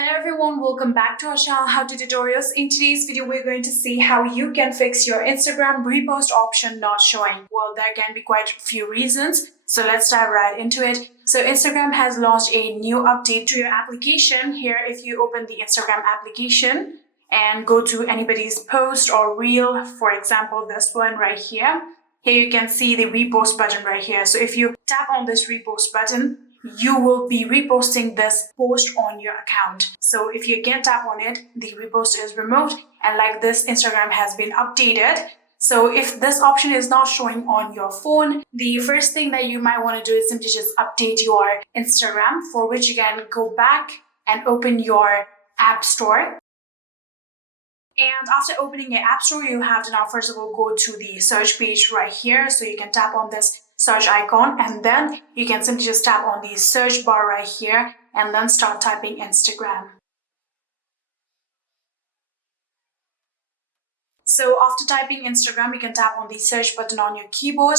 Hello everyone, welcome back to our channel How to Tutorials. In today's video, we're going to see how you can fix your Instagram repost option not showing. Well, there can be quite a few reasons, so let's dive right into it. So Instagram has launched a new update to your application. Here, if you open the Instagram application and go to anybody's post or reel, for example, this one right here, here you can see the repost button right here. So if you tap on this repost button, you will be reposting this post on your account. So if you again tap on it, the repost is removed, and like this, Instagram has been updated. So if this option is not showing on your phone, the first thing that you might want to do is simply just update your Instagram, for which you can go back and open your app store. And after opening your app store, you have to now first of all go to the search page right here. So you can tap on this search icon, and then you can simply just tap on the search bar right here and then start typing Instagram. So after typing Instagram, you can tap on the search button on your keyboard,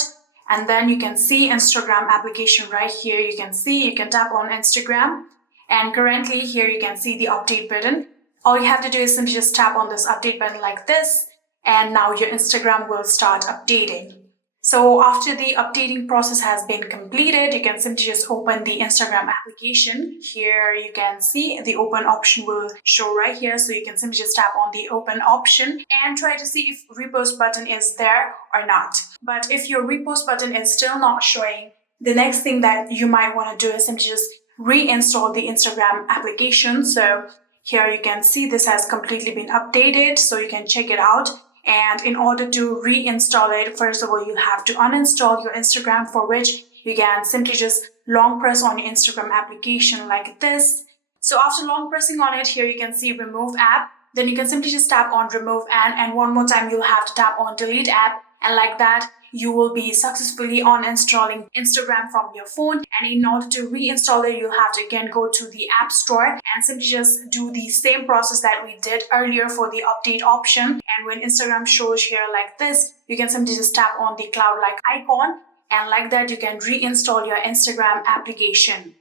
and then you can see Instagram application right here. You can tap on Instagram, and currently here you can see the update button. All you have to do is simply just tap on this update button like this, and now your Instagram will start updating. So after the updating process has been completed, you can simply just open the Instagram application. Here you can see the open option will show right here. So you can simply just tap on the open option and try to see if repost button is there or not. But if your repost button is still not showing, the next thing that you might want to do is simply just reinstall the Instagram application. So here you can see this has completely been updated, so you can check it out. And in order to reinstall it, first of all, you have to uninstall your Instagram, for which you can simply just long press on your Instagram application like this. So after long pressing on it, here you can see remove app. Then you can simply just tap on remove and one more time you'll have to tap on delete app. And like that, you will be successfully uninstalling Instagram from your phone. And in order to reinstall it, you'll have to again go to the app store and simply just do the same process that we did earlier for the update option. And when Instagram shows here like this, you can simply just tap on the cloud-like icon, and like that you can reinstall your Instagram application.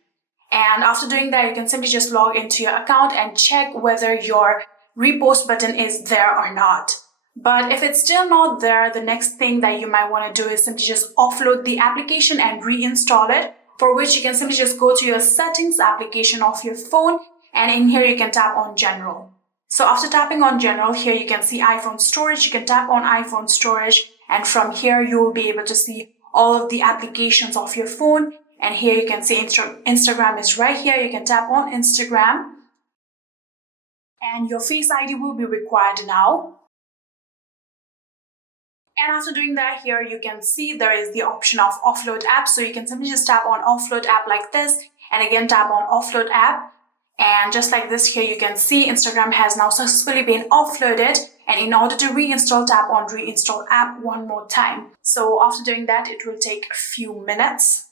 And after doing that, you can simply just log into your account and check whether your repost button is there or not. But if it's still not there, the next thing that you might want to do is simply just offload the application and reinstall it, for which you can simply just go to your settings application of your phone, and in here you can tap on general. So after tapping on general, here you can see iPhone storage. You can tap on iPhone storage, and from here you will be able to see all of the applications of your phone. And here you can see Instagram is right here. You can tap on Instagram, and your Face ID will be required now. And after doing that, here you can see there is the option of offload app. So you can simply just tap on offload app like this, and again tap on offload app. And just like this, here you can see Instagram has now successfully been offloaded. And in order to reinstall, tap on reinstall app one more time. So after doing that, it will take a few minutes.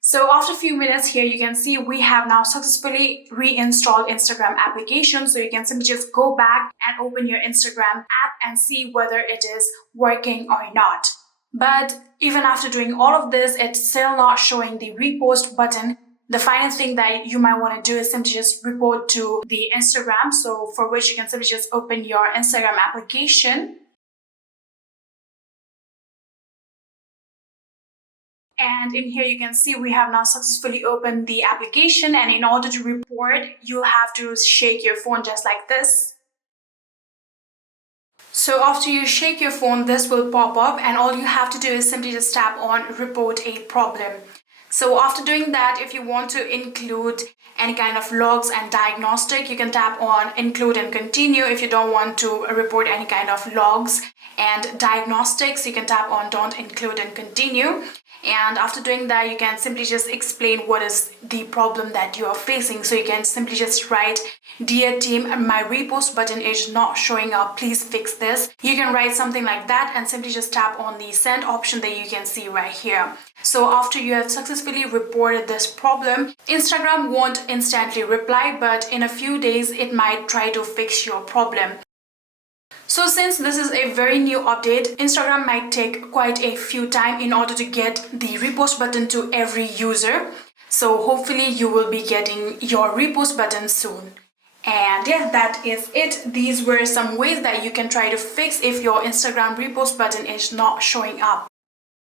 So after a few minutes, here you can see we have now successfully reinstalled Instagram application. So you can simply just go back and open your Instagram app and see whether it is working or not. But even after doing all of this, it's still not showing the repost button. The final thing that you might want to do is simply just report to the Instagram. So for which you can simply just open your Instagram application. And in here you can see we have now successfully opened the application, and in order to report, you'll have to shake your phone just like this. So after you shake your phone, this will pop up, and all you have to do is simply just tap on report a problem. So after doing that, if you want to include any kind of logs and diagnostic, you can tap on include and continue. If you don't want to report any kind of logs and diagnostics, you can tap on don't include and continue. And after doing that, you can simply just explain what is the problem that you are facing. So you can simply just write, dear team, my repost button is not showing up. Please fix this. You can write something like that and simply just tap on the send option that you can see right here. So after you have successfully reported this problem, Instagram won't instantly reply, but in a few days, it might try to fix your problem. So since this is a very new update, Instagram might take quite a few time in order to get the repost button to every user. So hopefully you will be getting your repost button soon. And yeah, that is it. These were some ways that you can try to fix if your Instagram repost button is not showing up.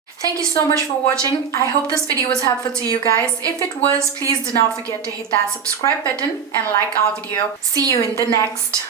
Thank you so much for watching. I hope this video was helpful to you guys. If it was, please do not forget to hit that subscribe button and like our video. See you in the next.